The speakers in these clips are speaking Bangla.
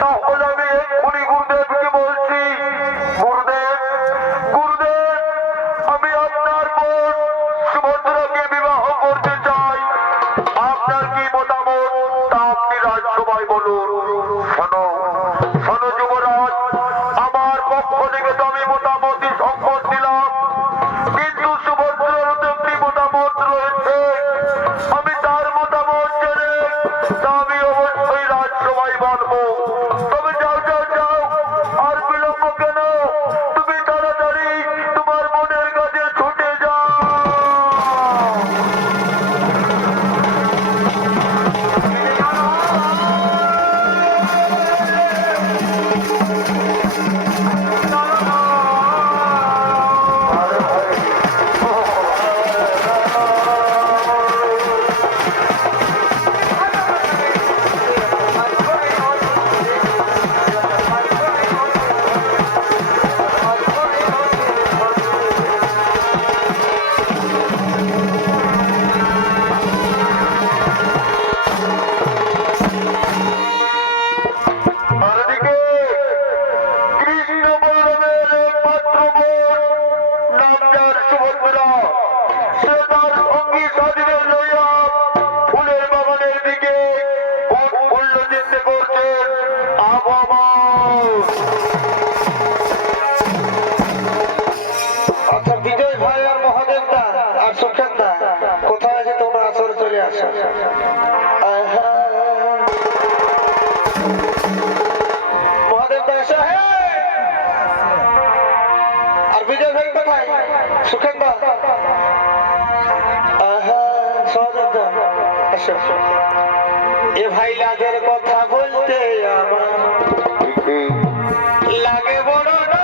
তাহলে আমি এক্ষুনি গুরুদেবকে বলছি, গুরুদেব গুরুদেব, আমি আপনার বোন সুভদ্রাকে বিবাহ করতে চাই। আপনার কি মতামত তা আপনি রাজসভায় বলুন। শোনো শোনো যুবরাজ, আমার পক্ষ থেকে তো আমি মোটামুটি সম্মত দিলাম, কিন্তু সুভদ্রারও তো একটি মতামত রয়েছে। আমি তার মতামত জেনে তা আমি অবশ্যই রাজসভায় বলবো। তবে যাও যাও যাও, আর বিলম্ব কেন? তুমি তাড়াতাড়ি তোমার মনের কাছে ছুটে যাও। কোথায় আছে তোমরা আসলে চলে আসো। মহাদেব দা এসো। আর বিজয় ভাই কোথায়? সুখেন দা, সহদেব দা এসো। এ ভাই লাজের কথা বলতে আমার লাগে বড় না।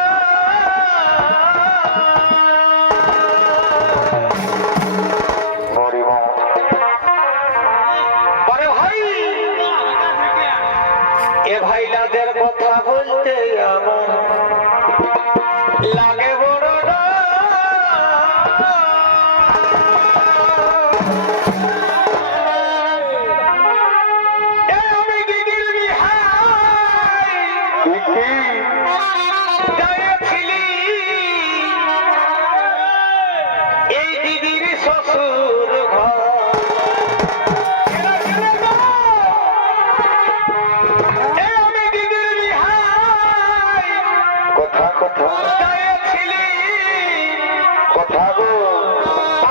এ ভাইলাদের কথা বলতে আমার লাগে বড় না। আমি দিদির বিহাই যাইছিলি, এই দিদির শ্বশুর ঘর।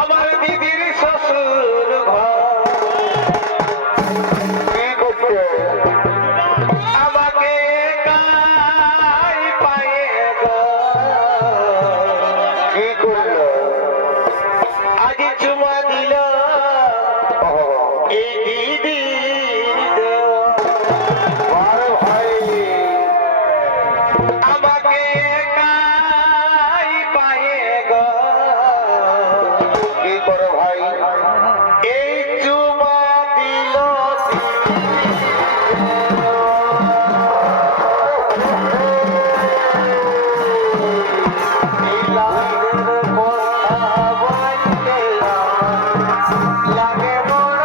আমার দিদির শ্বশুর ঘর আমাকে কাই পায়ে কি করল, আজ চুমা দিল এই দিদির ভাই। আমাকে কাই পায়ে কি করো ভাই, এই চুমা দিল। লাগে বড়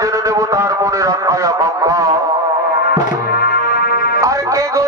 জেনে নেব তার মনের আশায় আকাঙ্ক্ষা। আর কে গো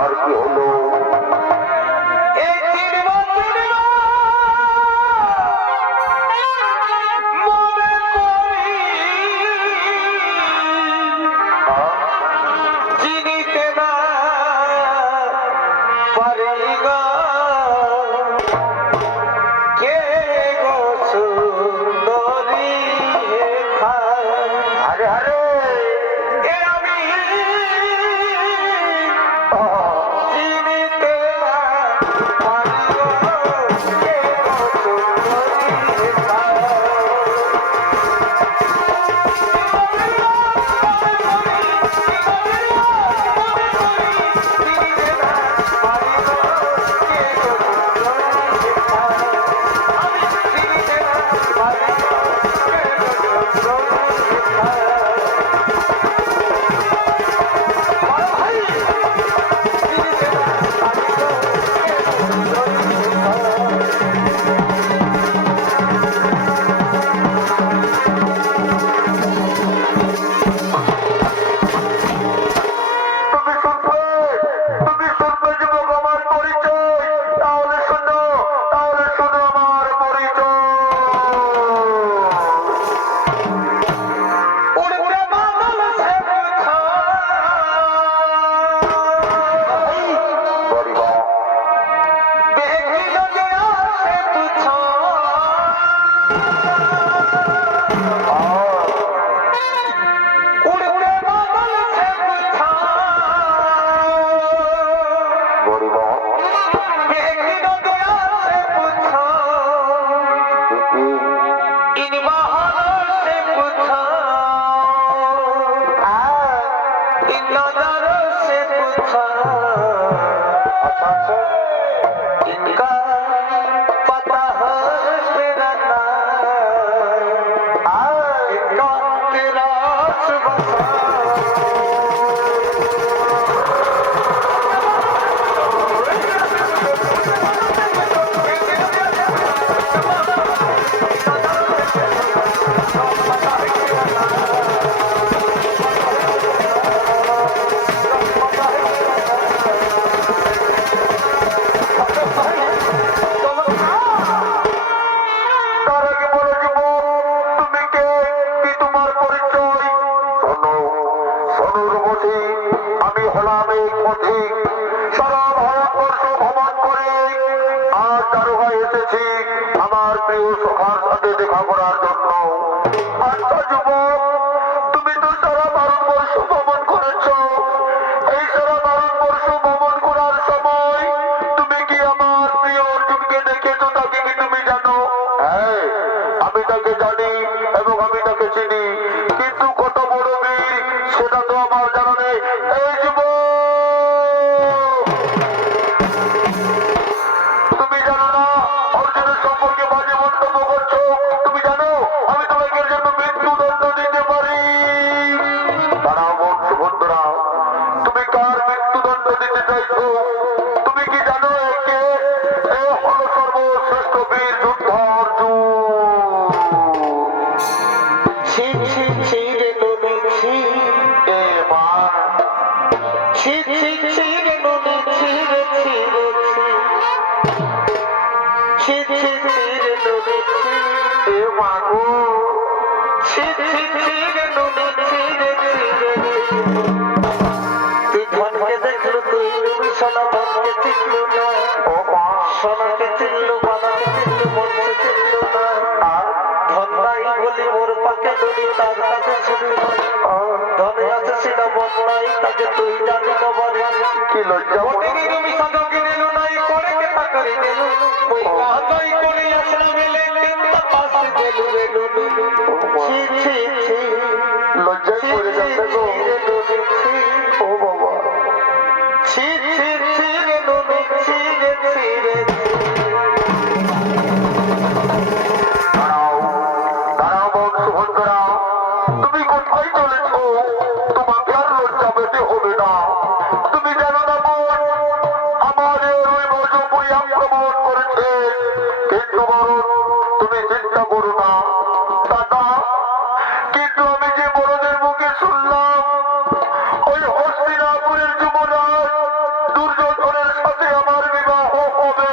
আর কি হলো? আরে আরে इनका पता है मेरा नाम, इनका तेरा আমি হলাম এই পথিক, সারা ভারতবর্ষ ভ্রমণ করে আজ দারোগায় এসেছি আমার প্রিয় সখার সাথে দেখা করার জন্য। আচ্ছা যুবক, তুমি তো সারা ভারতবর্ষ ভ্রমণ করেছ, এই সারা ভারতবর্ষ ভ্রমণ করার সময় তুমি কি আমার প্রিয় অর্জুনকে দেখেছো? তাকে কি তুমি জানো? হ্যাঁ, আমি তাকে জানি এবং আমি তাকে চিনি, কিন্তু কত বড় বীর সেটা তো আমার জানা নেই। এই যুবক, তুমি জানো না অর্জুনের সম্পর্কে বাজে মন্তব্য করছো? তুমি জানো আমি তোমাকে এর জন্য মৃত্যুদণ্ড দিতে পারি। দাঁড়াও বোন সুভদ্রা, তুমি কার মৃত্যুদণ্ড দিতে চাইছো? তুমি কি জানো একে? এ হলো সর্বশ্রেষ্ঠ বীর যোদ্ধা অর্জুন। ছি ছি ছি রে নদী ছি, এ মা, ছি ছি ছি রে নদী ছি রে ছি রে ছি, ছি ছি ছি রে নদী ছি। গো ছি ছি ছি রে ননি ছি রে ছি রে তুই ধনকে দেখলো তুই সোনা ধনকে চিনলো না ও মা সোনাকে চিনলো বানাকে চিনলো মনকে চিনলো না ধন নাই বলি মোর পাকে ননি তার কাছে শুনি ধনে আছে সেটা মন নাই তাকে তুই জানি না বারে কি লজ্জা মোটেরই তুমি সাধকে দিল নাই করে কে তাকারে দিল ওই কাজই করে আসলা মেলে কিন্তু পাশে দিল রে ননি ছি ছি ছি লজ্জায় পড়ে যাচ্ছে গো ও বাবা ছি ছি ছি রে ননি ছি রে ছি রে দাঁড়াও দাঁড়াও বোন সুভদ্রা তুমি কোথায় চলেছ তোমাকে আর লজ্জা পেতে হবে না তুমি জানো না বোন আমাদের ওই মজপুরি আক্রমণ করেছে কিন্তু বরং তুমি চিন্তা করো না দাদা কিন্তু আমি যে বড়দের মুখে শুনলাম ওই হস্তিনাপুরের যুবরাজ দুর্যোধনের সাথে আমার বিবাহ হবে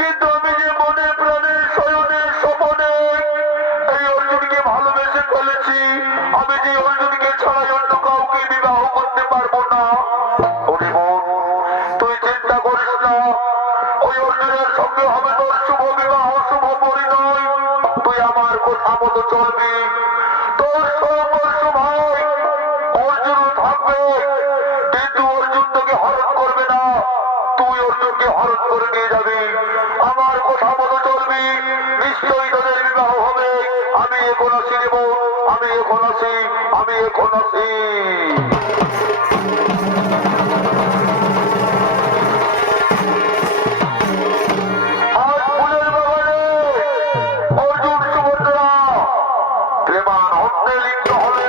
কিন্তু আমি যে মনে প্রাণে শয়নে স্বপনে এই অর্জুনকে ভালোবেসে ফেলেছি আমি যে অর্জুনকে ছাড়াই অন্য কাউকে বিবাহ করতে পারবো না ওরে বোন তুই চিন্তা করিস না ওই অর্জুনের সঙ্গে হবে তোর শুভ বিবাহ শুভ পরিণয় তুই আমার কথা মতো চলবি তোর সর্বস্ব ভাই অর্জুন থাকবে কিন্তু অর্জুন তোকে হরণ করবে না তুই অর্জুনকে হরণ করে নিয়ে যাবি আমার কথা মতো চলবি নিশ্চয়ই তোদের বিবাহ হবে আমি এখন আসি দেব আমি এখন আসি আমি এখন আসি আজ ফুলের বাগানে অর্জুন সুভদ্রা প্রেমানন্দে লিপ্ত হবে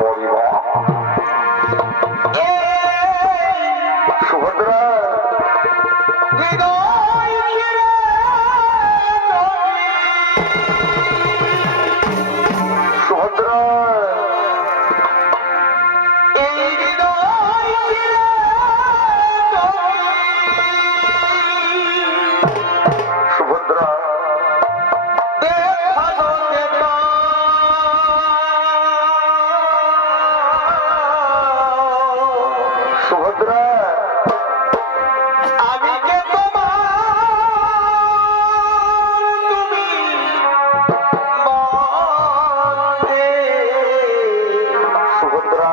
পরিবার সুভদ্রা সুভদ্রা সুভদ্রা সুভদ্রা আমি কে তোমার তুমি মনে সুভদ্রা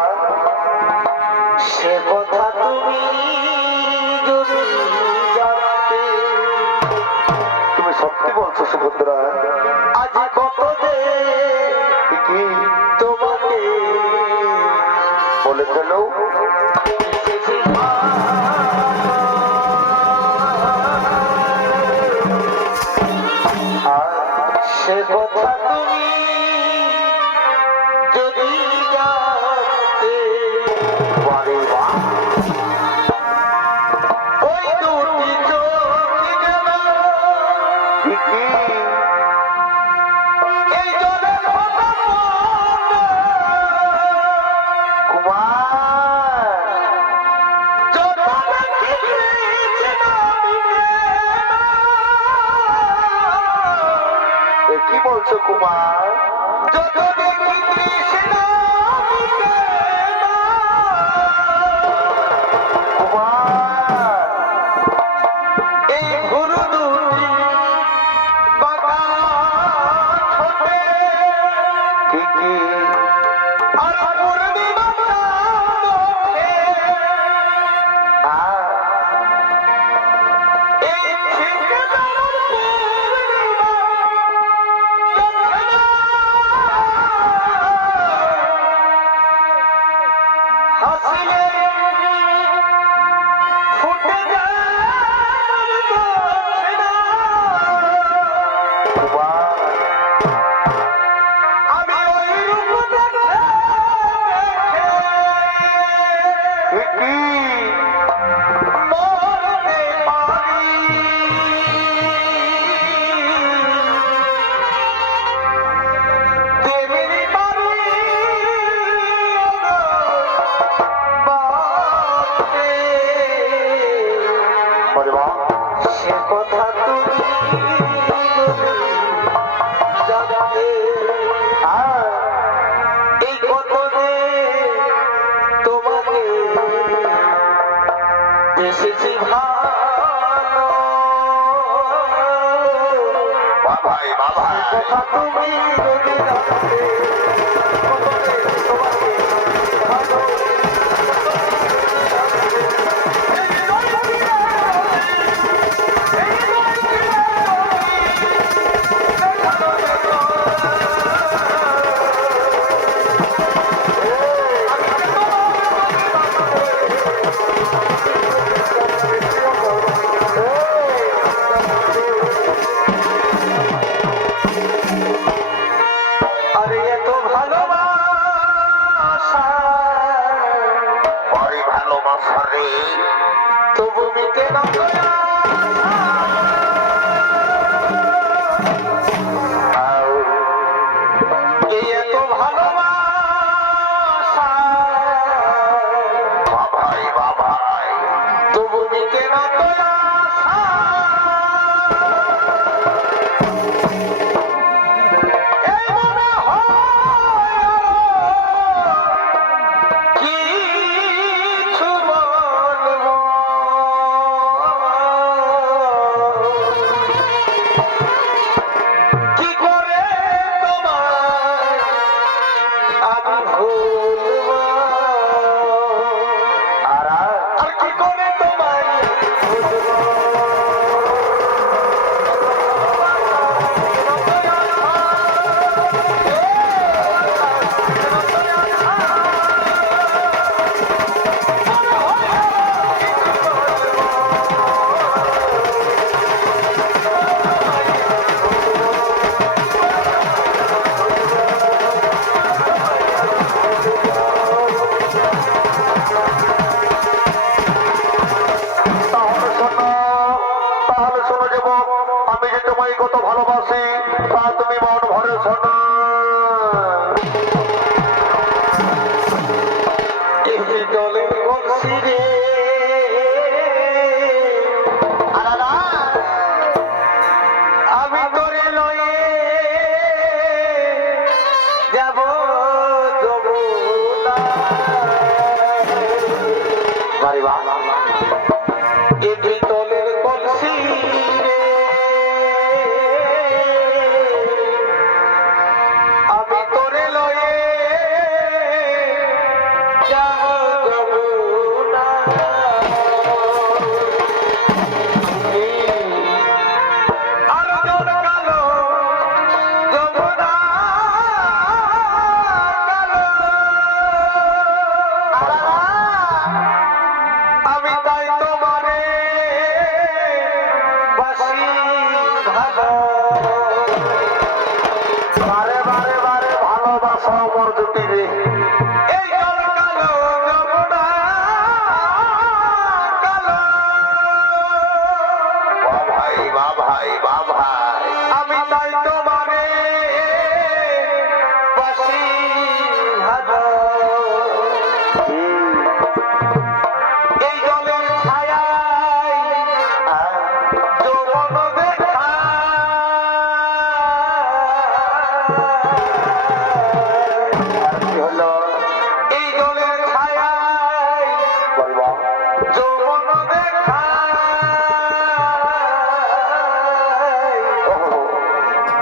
সে কথা তুমি যদি জানতে তুমি সত্যি বলছো সুভদ্রা আজ কত যে কি তোমাকে বলে ফেলো এসেছি আর সে কথা তুমি যদি জানতে বারে বাহ ওই দুটি চোখ গেল কি এই জলের কথা কুমার যত দেখিয়েছে এ কি বলছো কুমার যত দেখি কৃষ্ণ কুমার এই গুরু দুটি বাঁকা ঠোঁটে কি আর পূর্ণিমা মুখে আর এই ঠিকানার পূর্ণিমা যখন হাসিলে ফুটে যায় কুমার আমি ওই রূপ দেখে কথা তুমি যদি জানতে তোমাকে ভালো আরে এত ভালোবাসা বড় ভালোবাসা রে তবু মিটে না দয়া এই এত ভালোবাসা বাবাই বাবাই তবু মিটে না দয়া এই মনে হয় কিছু বলবো কি করে তোমায় আমি ভুলবো আর আর কি করে তোমায় ভুলবো তাহলে শোনো যুবক, আমি যে তোমায় কত ভালোবাসি তা তুমি মন ভরে শোনো। এই যে জলের কলসি রে আমি তোরে লয়ে যাব যমুনা বাড়িবা এই যে জলের কলসি রে আমি তোরে লয়ে যাব যমুনা আর জল কালো যমুনা কালো আমি তাই তোমারে বাসি ভালো বারে বারে বারে ভালোবাসা আমার জুটি রে। এই জল কালো যমুনা কালো বাবাই বাবাই বাবাই আমি তাই তোমারে বাসি ভালো এই জলের ছায়ায় যৌবন দেখা আর কি হলো এই জলের ছায়ায় বলবা যৌবন দেখা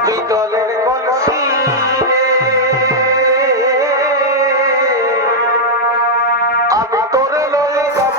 বিদলের কলসি রে আমি তোরে লয়ে যাব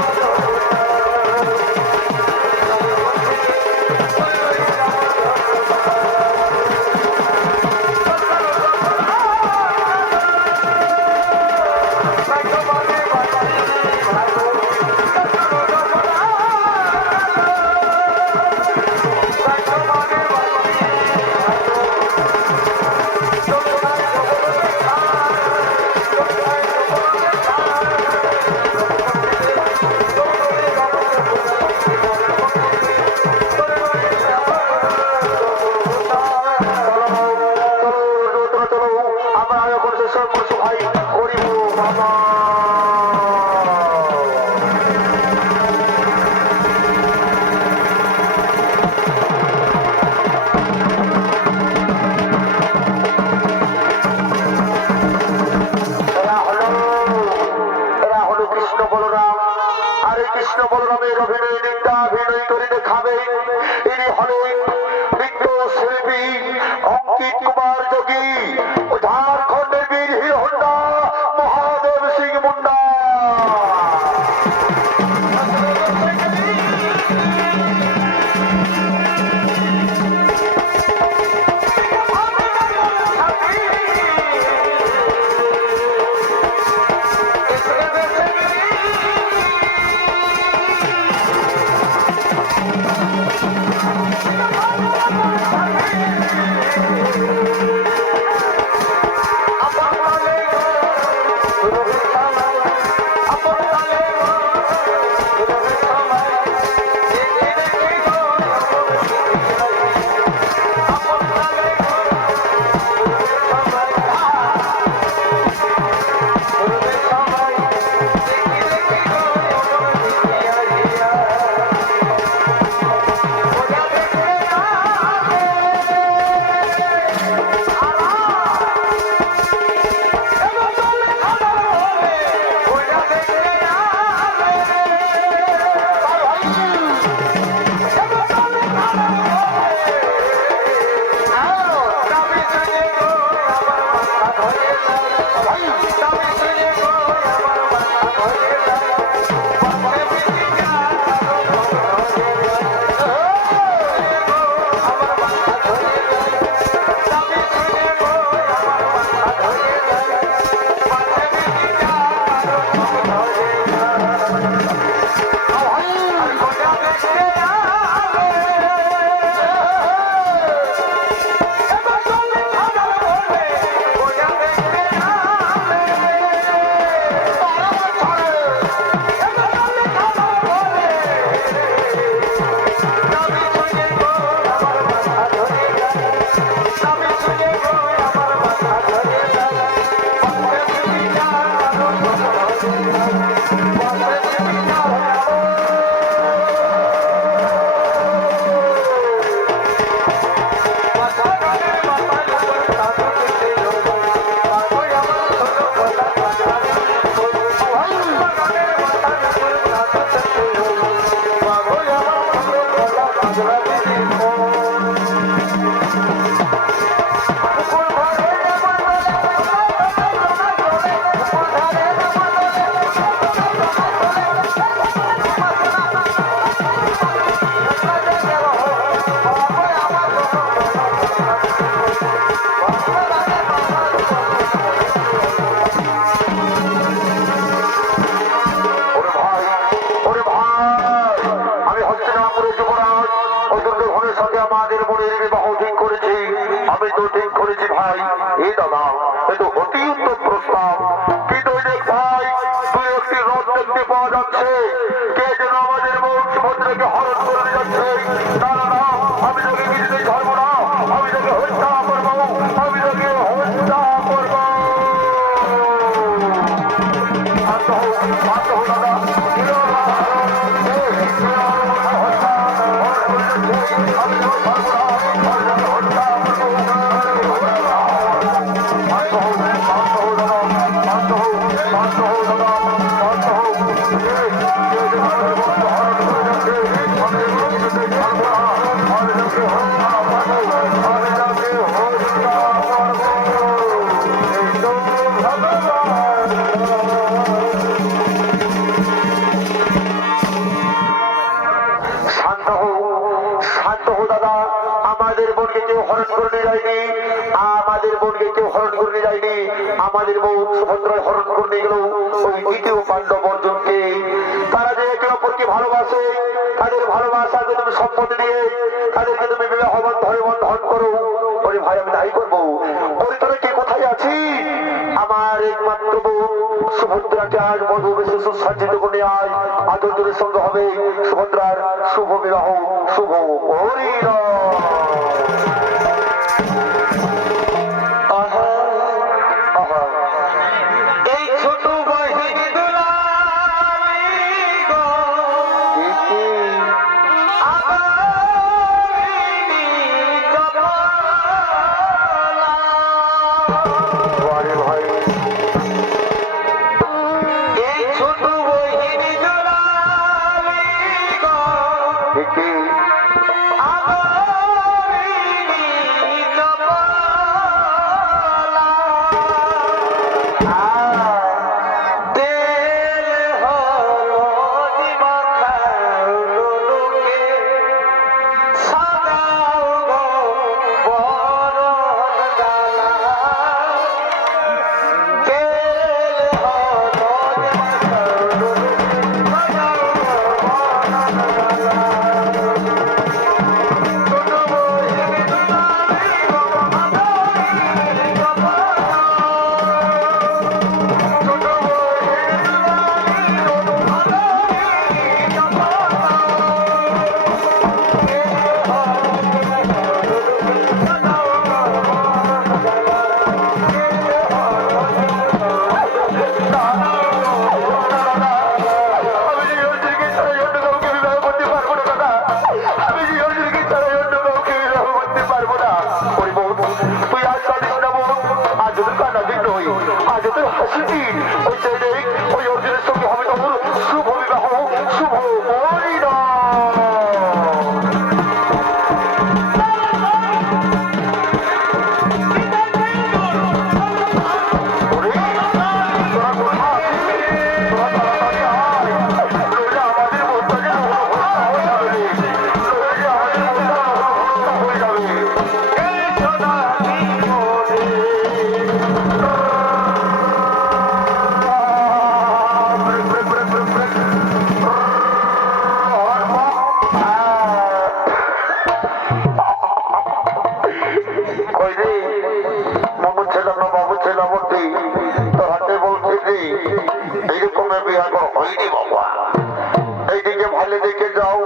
কৃষ্ণ বলরামের অভিনয় নৃত্যাভিনয় করে দেখাবে। ইনি হলেন নৃত্য শিল্পী অঙ্কিত কুমার। কিন্তু অতি উত্তম প্রস্তাব। কিন্তু ওই দেখ ভাই, তুই একটি রথ দেখতে পাওয়া যাচ্ছে, কে যেন আমাদের বউ সুভদ্রাকে হরণ করে নিয়ে যাচ্ছে। না না না, আমি তোকে কিছুতেই ছাড়বো না, আমি তোকে হত্যা করবো, আমি তোকে হত্যা করবো। শান্ত হও, শান্ত হও দাদা। আমি তোকে ছাড়বো না, আমি তোকে হত্যা শান্ত হও, শান্ত হও দাদা। আমাদের বোনকে কেউ হরণ করে নিয়ে যায়নি, আমাদের বোনকে কেউ হরণ করে নিয়ে যায়নি। আমাদের বোন সুভদ্রায় হরণ করে নিয়ে গেল ওই দ্বিতীয় পাণ্ডব অর্জুনকে। তারা যে একে অপরকে ভালোবাসে, তাদের ভালোবাসাকে তুমি সম্পত্তি দিয়ে তাদেরকে তুমি বিবাহ বন্ধন করো। ওরে ভাই, আমি তাই করবো। ওরে তোরা কে কোথায় আছি? আমার একমাত্র বোন সুভদ্রাকে আজ মধু বেশি সুসজ্জিত করে আয়, আদরের সঙ্গে হবে সুভদ্রার শুভ বিবাহ, শুভ পরিণয়। আহা আহা এই ছোট বাহিনী দুলালি গো আমারি কপালা আরে ভাই, এই ছোট বাহিনী দুলালি গো দেখি এইদিকে ভালো দেখে যাও,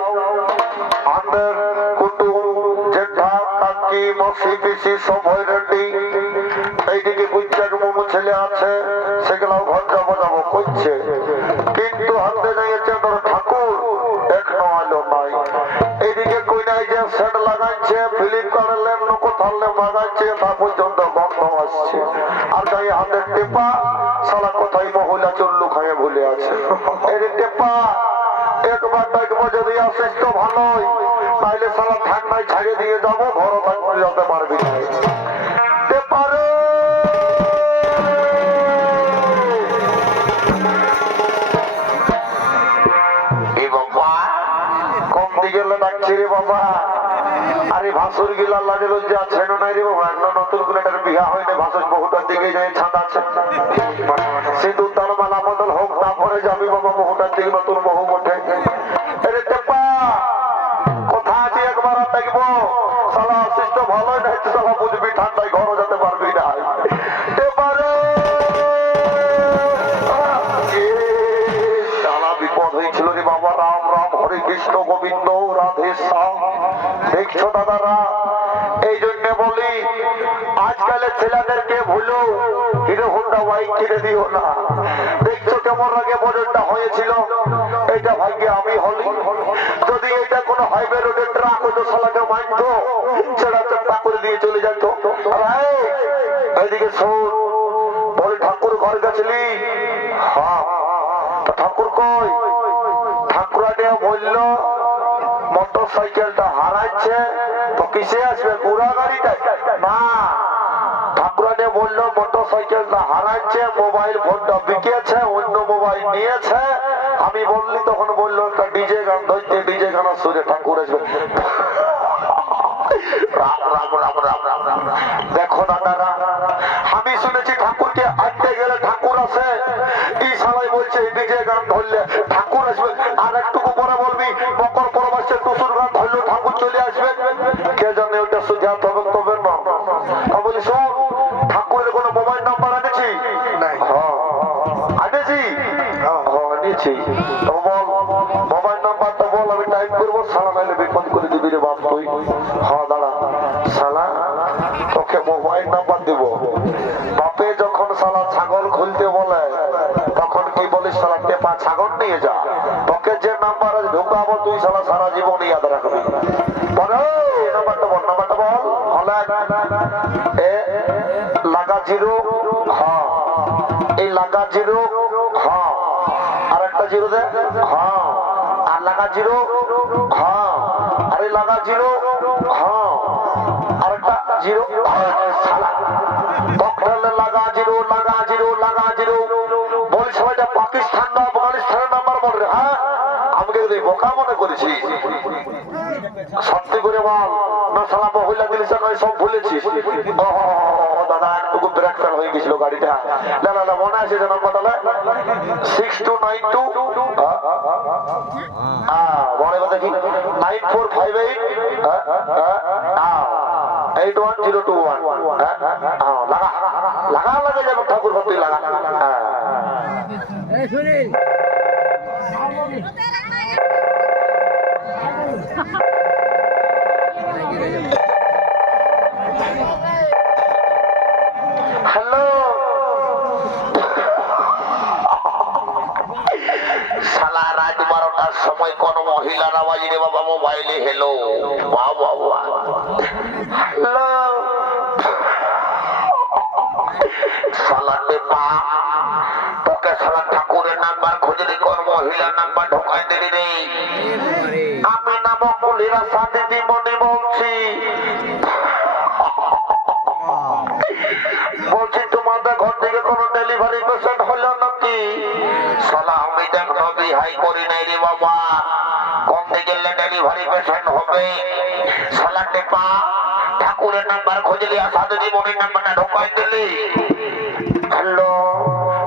আমাদের কুটুম জেঠা কাকি মসি পিসি সব হয়ে রেডি। এইদিকে বুঝছেন মোমো ছেলে আছে, সেগুলাও ঘর যাবো যাবো করছে, কিন্তু হাতে যাইছে তোর ঠাকুর এখনো আলো নাই। এইদিকে কইনাই যে সেট লাগাইছে, ফ্লিপকার্টের লোক থাকলে মাগাইছে, তা পর্যন্ত গন্ধ আসছে। আর যাই হাতের টেপা সালা কোথায় মহিলা চল্লু খাইয়ে ভুলে আছে। এই টেপা একবার দেখবো, যদি আসিস তো ভালোই, তাইলে সালা ঠান্ডায় ছাড়িয়ে দিয়ে যাবো, ঘর থাকতে যেতে পারবি না। টেপারে কম দিকে ডাকছি রে বাবা। আরে ভাসুর গিলা লাগে লজ্জা আছে নাই রে বাবা। একটা নতুন করে একটা বিয়া হয়নি, ভাসুর বহুটার দিকে যায় ছাঁদ আছে, সিঁদুর তার মালা বদল হোক, তারপরে যাবি বাবা বহুটার দিকে নতুন বহু ওঠে। আরে টেপা কোথা আছে একবার দেখবো, সালা আসিস তো ভালোই নাই, সালা বুঝবি ঠান্ডায় ঘরও যেতে পারবি না। টেপার হিরো হোন্ডা বাইক কিনে দিও না। দেখছো কেমন আগে বজরটা হয়েছিল, এটা ভাগ্যে আমি হলি। যদি এটা কোনো হাইওয়ে রোডের ট্রাক হতো শালাকে মারতো, ছেড়া চাপা করে দিয়ে চলে যেত। এইদিকে শোন, বলে ঠাকুর ঘর গেছিলি? হ্যাঁ। ঠাকুর কই? ঠাকুরানিয়া বলল মোটর সাইকেলটা হারাচ্ছে, তো কিসে আসবে? ঘোড়া গাড়িটা না। ঠাকুরানিয়া বললো মোটর সাইকেলটা হারাচ্ছে, মোবাইল ফোনটা বিকেছে, অন্য মোবাইল নিয়েছে। আমি বললি তখন বললো একটা ডিজে গান ধরতে, ডিজে গান শুনে ঠাকুর আসবে। রাম রাম রাম রাম রাম রাম। দেখো দাদারা, আমি শুনেছি ঠাকুরকে আনতে গেলে ঠাকুর আসে। এই সবাই বলছে ডিজে গান ধরলে ঠাকুর আসবে, আর একটুকু পরে বলবি মকর পরবাসে টুসুর গান ধরলে ঠাকুর চলে আসবে। কে জানে ওটা সুঝা তবে তবে না। বলি শোন, ঠাকুরের কোনো মোবাইল নাম্বার আনেছি? হ্যাঁ আনেছি। হ্যাঁ আনেছি। বল মোবাইল নাম্বারটা বল, আমি টাইপ করবো। সালা নাইলে বিপদ করে দিবি রে বাপ তুই। হ্যাঁ দাঁড়া সালা, তোকে মোবাইল নাম্বার দিব। বাপে যখন সালা ছাগল খুলতে বলে তখন কি বলিস? সালা টেপা ছাগল নিয়ে যা। তোকে যে নাম্বার ঢুকাবো তুই সালা সারা জীবন ইয়াদ রাখবি। নাম্বারটা বল, নাম্বারটা বল। লাগা জিরো। হ্যাঁ এই লাগা জিরো। হ্যাঁ আর একটা জিরো দে। হ্যাঁ আর লাগা জিরো। হ্যাঁ আর এই লাগা জিরো। হ্যাঁ আর একটা জিরো। লাগা জিরো লাগা জিরো লাগা জিরো। বলি সবাইটা পাকিস্তান না আফগানিস্তানের নাম্বার বল রে। হ্যাঁ আমাকে তুই বোকা মনে করেছিস? সত্যি করে বল না সালা মহিলা দিলিস নয়, সব ভুলেছিস? দাদা একটুকু ব্রেক ফেল হয়ে গেছিল গাড়িটা। না না না মনে আছে যে নাম্বারটা 6292 মনে কথা কি 9458 810221। লাগা লাগা লাগে যাবো ঠাকুর ভক্তি লাগা। হ্যালো সালা রাত 12টার সময় কোন মহিলার আওয়াজ রে বাবা মোবাইলে। হেলো বাবা হ্যালো সালা টেপা, তোকে সালা ঠাকুরের নাম্বার খুঁজলি, কোন মহিলার নাম্বার ঢোকাই দিলি রে? আমি নাম মলিরা সাদিদি মনে বলছি। বলছি তোমাদের ঘর থেকে কোন ডেলিভারি পেশেন্ট হলো নাকি? সালা আমি দেখো বিহাই করি নাই রে বাবা, কোন দিকে ডেলিভারি পেশেন্ট হবে? সালা টেপা, ঠাকুরের নাম্বার খুঁজলি আর সাদিদি মনির নাম্বারটা ঢোকাই দিলি। হ্যালো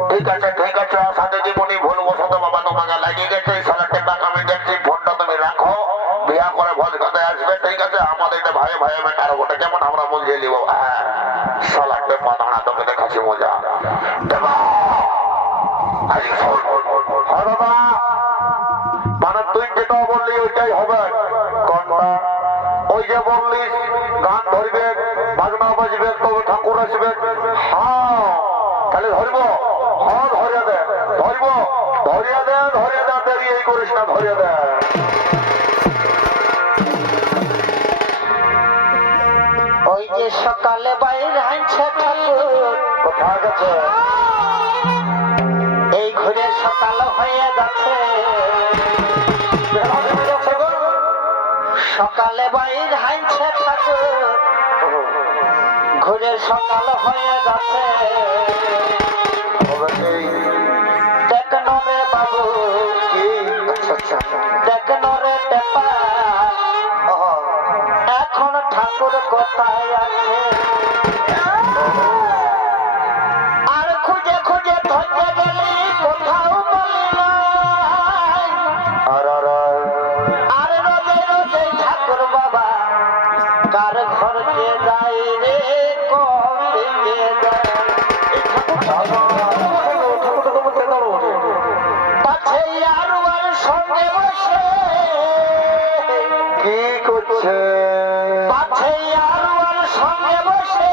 ঠিক আছে ঠিক আছে, সাদিদি মনি ভুল বসত বাবা তোমাকে লাগিয়ে গেছে। সালা টেপা আমি দেখছি, ফোনটা তুমি রাখো, বিয়া করে ভোজ খেতে আসবে। ঠিক আছে আমাদের এটা ভাই ভাই মেটার ওটা কেমন আমরা বুঝিয়ে নিব। সালা টেপা দাঁড়া, তোকে দেখাচ্ছি মজা। মানে তুই যেটা বললি ওইটাই হবে। কোনটা? ওই যে বললি গান ধরবে, বাজনা বাজবে, তবে ঠাকুর আসবে। হ্যাঁ তাহলে ধরব। হ্যাঁ ধরিয়া দে, ধরব, ধরিয়া দে, ধরিয়া দে, দেরি এই করিস না, ধরিয়া দে। ওই যে সকালে বাইরে আনছে ঠাকুর, কোথায় গেছে? এই ঘুরে সকাল হয়ে গেছে। সকালে বাইরে আনছে ঠাকুর, ঘুরে সকাল হয়ে গেছে। দেখনো রে বাবু, দেখনো রে টেপা, এখন ঠাকুর কোথায় আছে? আর খুঁজে খুঁজে ধরতে গেলি কোথাও বলি নাই। আর রোজে রোজে ঠাকুর বাবা কার ঘর কে যাই রে, কোন দিকে যায়? পাছে আর সঙ্গে বসে কি করছে? পাছে আর সঙ্গে বসে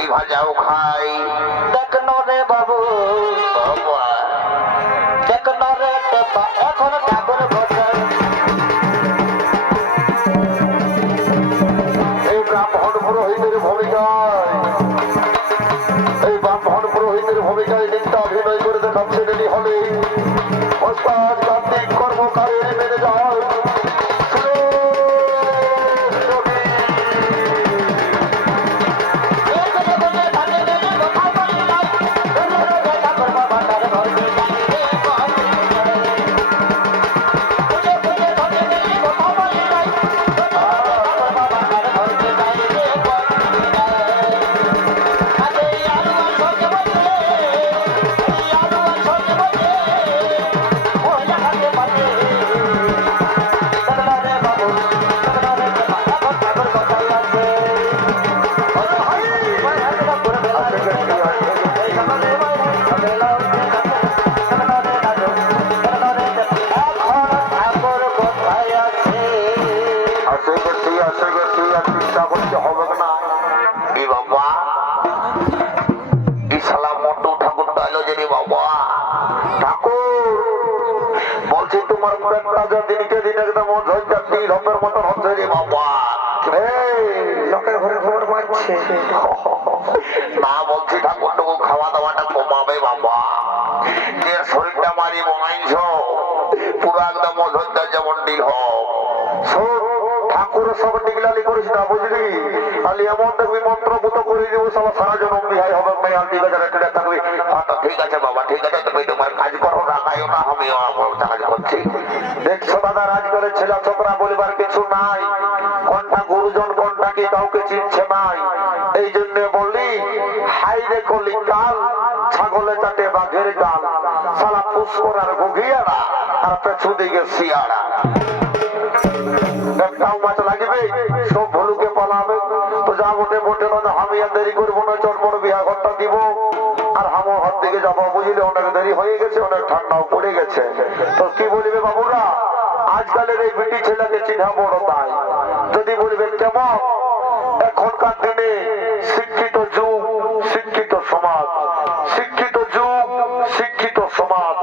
মাটি ভাজাও খাই। দেখ রে বাবু, বাবা দেখ রে টেপা এখন ঠাকুর বসাই। এই ব্রাহ্মণ পুরোহিতের ভূমিকায়, এই ব্রাহ্মণ পুরোহিতের ভূমিকায় দিনটা অভিনয় করে দেখাচ্ছেন এলি হলে ওস্তাদ কার্তিক কর্মকারের ম্যানেজার চিন্তা করতে হবে না। এ বাবা এই শালা মন্টু ঠাকুর তাইলো যে বাবা ঠাকুর বলছি তোমার পেটটা যা দিনকে দিন একদম ঢপের মতন হচ্ছে রে বাবা। লোকের ঘরে খবর পাচ্ছে না বলছি ঠাকুর টুকু খাওয়া দাওয়াটা কমাবে বাবা। যে শরীরটা মারি মাইছ পুরো একদম অযোধ্যা যেমন ডিহ ঠাকুর সব ডিগলালি করিস না বুঝলি। আলি এমন দেখবি মন্ত্রভূত করে দিব সারা জনম বিহাই হবে নাই আর দিকে যারা টেনে থাকবি। ঠিক আছে বাবা ঠিক আছে তুমি তোমার কাজ করো না খাইও না আমিও আমার কাজ করছি। দেখছো দাদা রাজগড়ের ছেলে ছোকরা বলিবার কিছু নাই। কোনটা গুরুজন কোনটা কি কাউকে চিনছে নাই। এই জন্য বললি হাই রে কলি কাল ছাগলে চাটে বাঘের গাল সালা পুষ্করার গুগিয়ারা আর পেছু দিকে শিয়ারা। একটাও মাছ লাগবে সব ভুলুকে পালাবে তো যা বটে বটে না আমি আর দেরি করবো না চটপট বিয়া ঘরটা দিব আর হামো হাত দিকে যাবো বুঝলি। অনেক দেরি হয়ে গেছে অনেক ঠান্ডাও পড়ে গেছে তো কি বলবে বাবুরা আজকালের এই বেটি ছেলেকে চিন্তা বড় তাই যদি বলবে কেমন এখনকার দিনে শিক্ষিত যুগ শিক্ষিত সমাজ শিক্ষিত যুগ শিক্ষিত সমাজ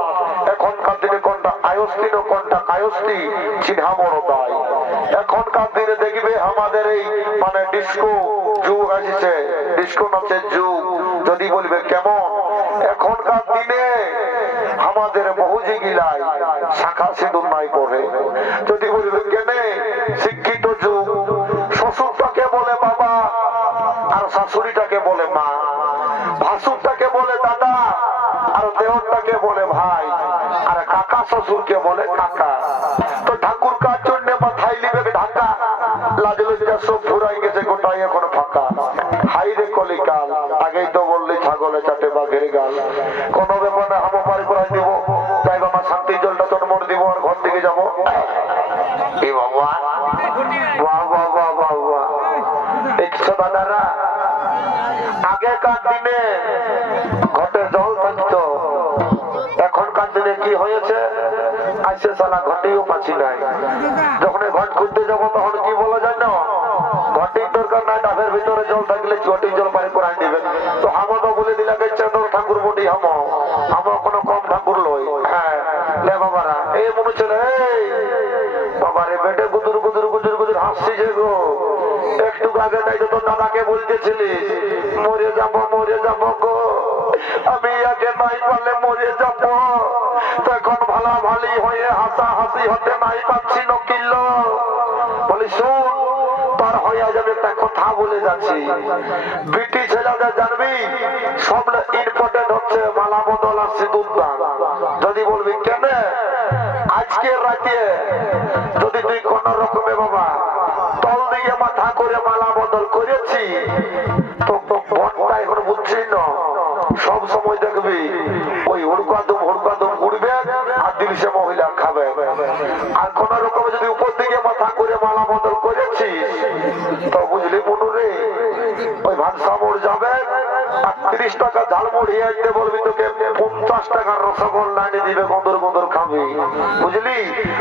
এখনকার দিনে কোনটা আয়স্তিন ও কোনটা কায়স্তি চিন্তা বড় তাই। এখনকার দিনে দেখবে আমাদের এই মানে ডিস্কো যুগ আসছে ডিস্কো নাচের যুগ যদি বলবে কেমন এখনকার দিনে আমাদের বহুজি গিলাই শাখা সিঁদুর নাই পড়ে যদি বলবে কেনে শিক্ষিত যুগ শ্বশুরটাকে বলে বাবা আর শাশুড়িটাকে বলে মা ভাসুরটাকে বলে দাদা আর দেওরটাকে বলে ভাই আর কাকা শ্বশুরকে বলে কাকা। তো ঠাকুর কার জন্য মাথায় লিবে ঢাকা লাজ লজ্জা সব ফুরাই গেছে গোটাই এখন ফাঁকা। হাই রে কলিকাল আগেই তো বললি ছাগলে চাটে বাঘের গাল। কোনো ব্যাপারে হামো পারি করাই দিব তাই বাবা শান্তির জলটা চটমট দিব আর ঘর থেকে যাবো। এ বাবা বাহ বাহ বাহ বাহ বাহ দেখছো দাদারা আগেকার দিনে ঘটে জল থাকতো এখনকার দিনে কি হয়েছে আসছে সালা ঘটেও পাচ্ছি নাই। যখন ঘট খুঁজতে যাবো তখন কি বলা যায় না ঘটির দরকার নাই ডাবের ভিতরে জল থাকলে ঘটির জল পানি করাই দিবেন। তো হামো তো বলে দিলাকে চন্দ্র ঠাকুর বটি হামো হামো কোনো কম ঠাকুর লই। হ্যাঁ লে বাবারা এই মনে ছিল এই বাবারে বেটে গুদুর গুদুর গুদুর গুদুর হাসছি যে গো একটু আগে নাই তো তোর দাদাকে বলতেছিলিস মরে যাবো গো আমি আগে নাই পারলে মরে যাব। তখন ভালা ভালি হয়ে হাসা হাসি হতে নাই পাচ্ছি নকিল বলি শুন তোর হয়ে যাবে একটা কথা বলে যাচ্ছি বিটি ছেলেদের জানবি সব ইম্পর্টেন্ট হচ্ছে মালা বদল আর সিঁদুর দান। যদি বলবি কেন আজকের রাতে যদি তুই কোন রকমে বাবা তল দিকে মাথা করে মালা বদল করেছি তো বনটা এখন বুঝছি না সব সময় দেখবি ওই হুড়কাদুম উড়বে আর দিলসে মহিলা খাবে। আর কোন রকমে যদি উপর দিকে মাথা করে মালা বদল করেছি তো বুঝলি মনুরে ওই ভানসামোড় যাবে আর 30 টাকা ঝালমুড়ি আনতে বলবি তোকে 50 টাকার রসগোল্লা এনে দিবে গন্ধর খাবি বুঝলি।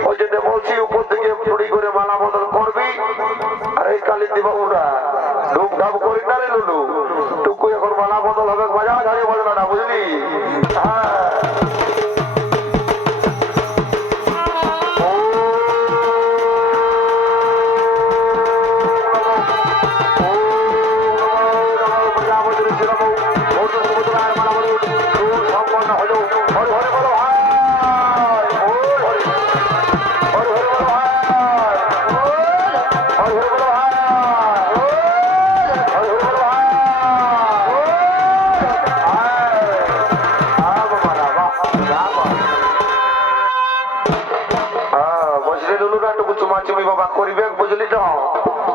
ওই জন্য বলছি উপর দিকে চুরি করে মালা বদল করবি। আর এই কালিন্দি বাবুরা ঢুক ঢাপ করি না রে লুলু টুকুই এখন মালা বদল হবে বাজা ঝাড়িয়ে বদলাটা বুঝলি হ্যাঁ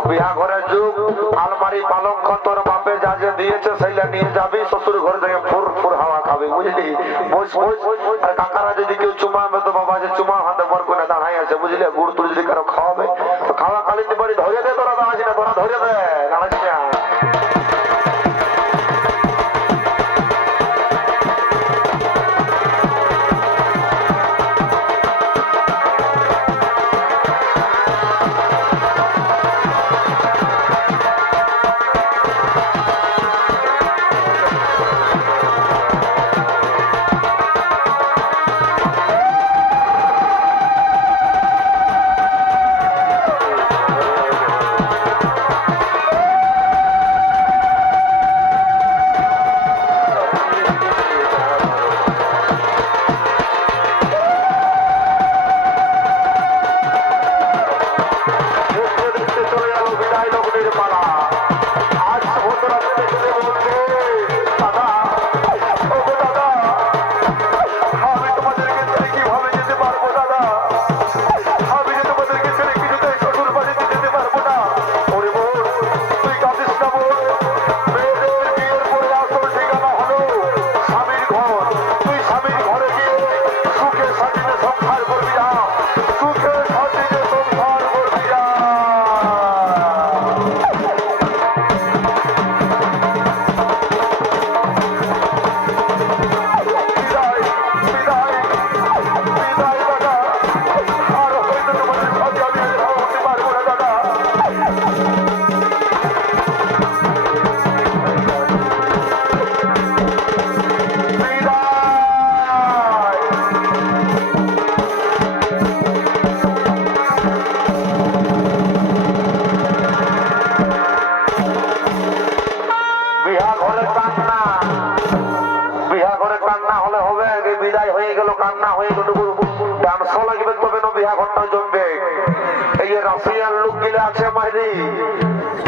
বিহা ঘরের যুগ আলমারি পালঙ্ক তোর বাপে যা যে দিয়েছে সেইটা নিয়ে যাবি শ্বশুর ঘর থেকে ফুর ফুর হাওয়া খাবি বুঝলি বস বস আর কাকারা যদি কেউ চুমাবে তো বাবা যে চুমা হাতে বর করে দাঁড়াই আছে বুঝলি গুড় তুড় যদি কারো খাওয়াবে তো খাওয়া কালিতে বাড়ি ধরে দে তোরা দাঁড়াচ্ছি না তোরা ধরে দে দাঁড়াচ্ছি না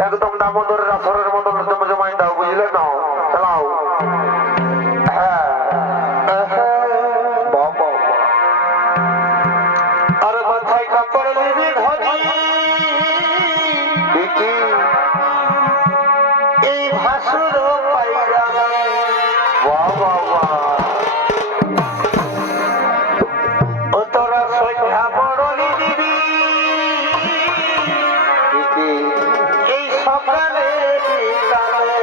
একদম দামোদর রাসরের মতন জমাই দাও বুঝলে না চালাও হ্যাঁ আর মাথায় কাপড় নিবি ধরি এই ভাসুর পাইরা বাহ বাহ বাহ ও তোরা সন্ধ্যা বড়লি দিবি এই সকালে বিকালে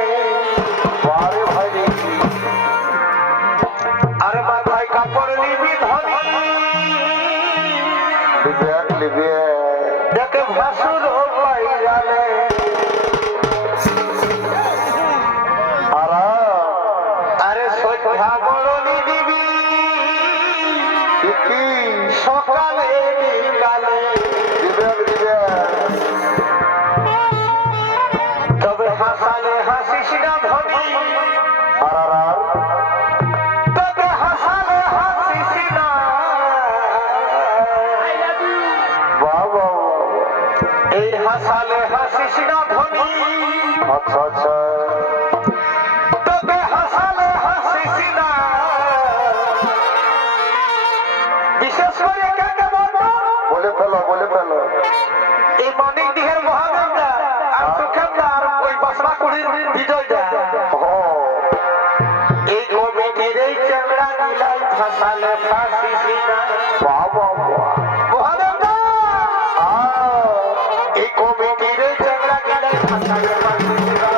আর মাথায় কাপড় নিবি ধরি দেখে ভাসুর পাইরালে আরে সন্ধ্যা বড়লি দিবি সকালে বিকালে তবে হাসালে হাসিস না ধরি তবে হাসালে হাসিস না এই হাসালে হাসিস না ধরি আচ্ছা আচ্ছা তবে হাসালে হাসিস না বিশেষ করে কাকে বলবো বলে ফেলো এই মর্নিং দিহের মহাদেবদা আর সুখেন্দা আর ওই বাসনা কুড়ির বিজয়দা এই কমিটির এই চ্যাংড়া গিলাই ফাঁসালে ফাঁসিস না মহাদেবদা এই কমিটির এই চ্যাংড়া গিলাই ফাঁসালে ফাঁসিস না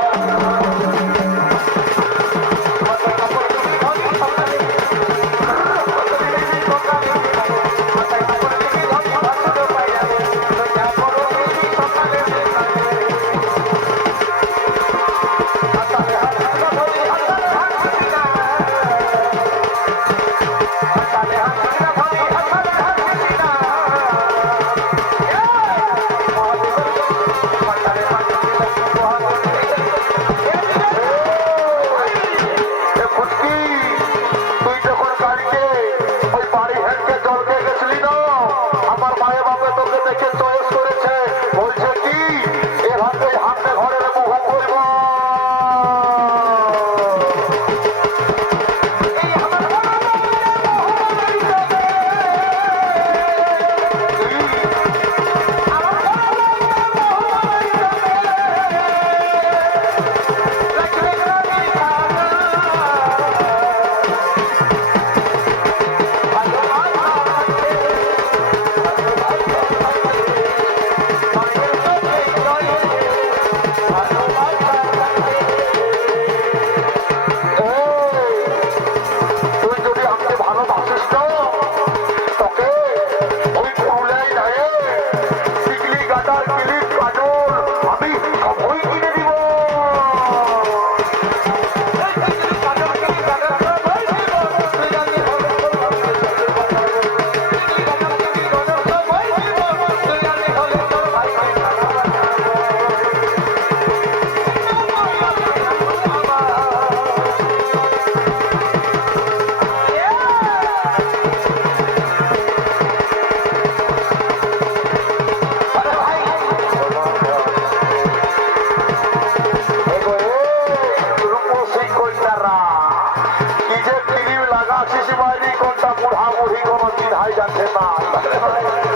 ভাই যাচ্ছে না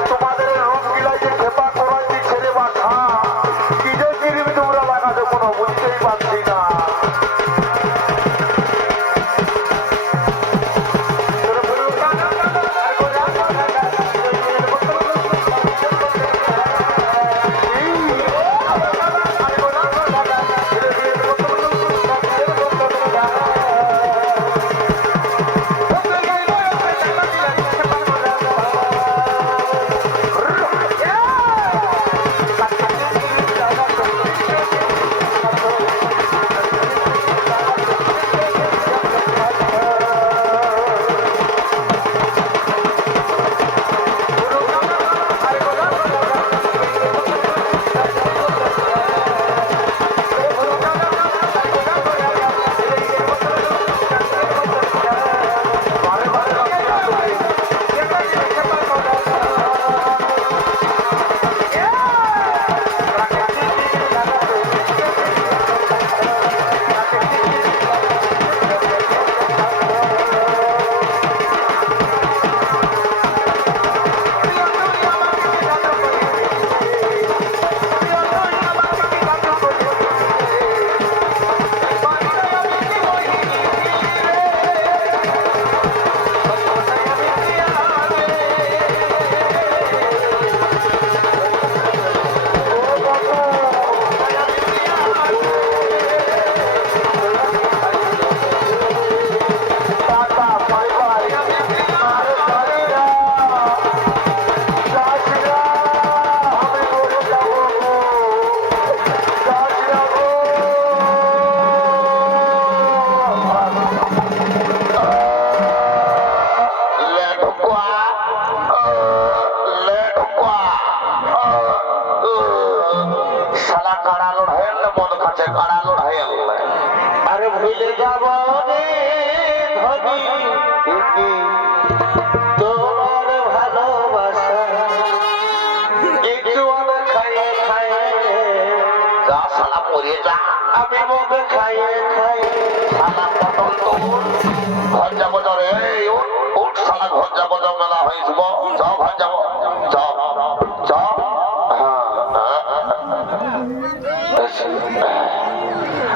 তোমাদের রূপ গিলাই যে খেপা করাচ্ছি ছেলে বাছা কি যে ক্রিম তোমরা লাগাতে কোনো বুঝতেই পারছি না আরে ভুলে যাব রে ধনী তোমার ভালোবাসা একটু আমি খাইয়ে খাইয়ে যা শালা পড়ে যা আমি মুখ খাইয়ে খাইয়ে শালা পটল তো ঘর যাবো রে উঠ শালা ঘর যাবো মেলা হয়েছিল চ ঘর যাবো চ চ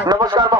নমস্কার